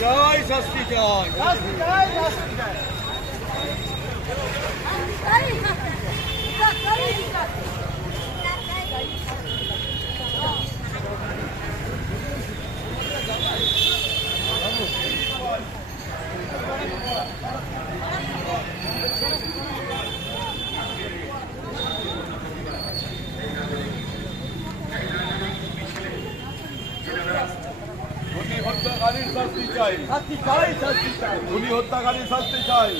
চাই, শাস্তি চাই, শাস্তি চাই, শাস্তি চাই। খুনি হত্যাকারীর শাস্তি চাই, শাস্তি চাই, শাস্তি চাই। খুনি হত্যাকারীর শাস্তি চাই।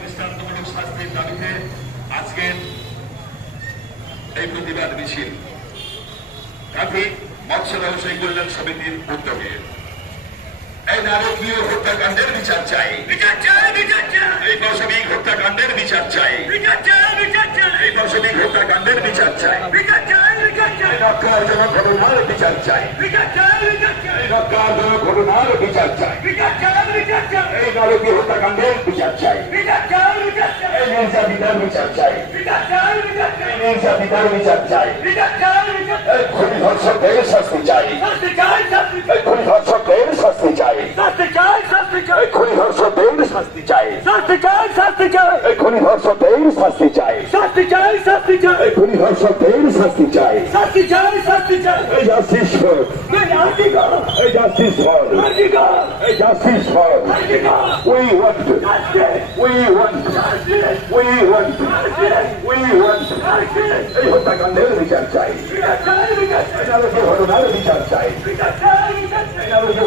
দৃষ্টান্তমূলক শাস্তির দাবিতে আজকের এই প্রতিবাদ মিছিল কাঁথি মৎস্য ব্যবসায়ী কল্যাণ সমিতির উদ্যোগে এই নারকীয় হত্যাকাণ্ডের বিচার চাই, বিচার চাই, বিচার চাই। এই পাশবিক হত্যাকাণ্ডের বিচার চাই, বিচার চাই, বিচার চাই। এই পাশবিক হত্যাকাণ্ডের বিচার চাই, বিচার চাই, বিচার চাই। রক্ষাজনক ঘটনার বিচার চাই, বিচার চাই, বিচার চাই। রক্ষাজনক ঘটনার বিচার চাই, বিচার চাই, বিচার চাই। এই নারকীয় হত্যাকাণ্ডের বিচার চাই, বিচার চাই, বিচার চাই। এই নির্যাতিতার বিচার চাই, বিচার চাই, বিচার চাই। এই নির্যাতিতার বিচার চাই, বিচার চাই, বিচার চাই। এই খুনি ধর্ষকদের শাস্তি চাই, শাস্তি চাই, শাস্তি চাই। এই খুনি ধর্ষকদের শাস্তি চাই, শাস্তি চাই, শাস্তি চাই। এই খুনি ধর্ষকদের শাস্তি চাই, শাস্তি চাই, শাস্তি চাই। এই খুনি ধর্ষকদের শাস্তি চাই, শাস্তি চাই, শাস্তি চাই। এই খুনি ধর্ষকদের শাস্তি চাই, শাস্তি চাই, শাস্তি চাই। এই জাস্টিস ফর, এই জাস্টিস ফর, এই জাস্টিস ফর, এই justice for. We want justice. We want justice. We want justice. We want justice. এই হত্যাকাণ্ডের বিচার চাই, বিচার চাই, বিচার চাই। এই নারকীয় ঘটনার বিচার চাই, বিচার চাই, বিচার চাই। এই নারকীয়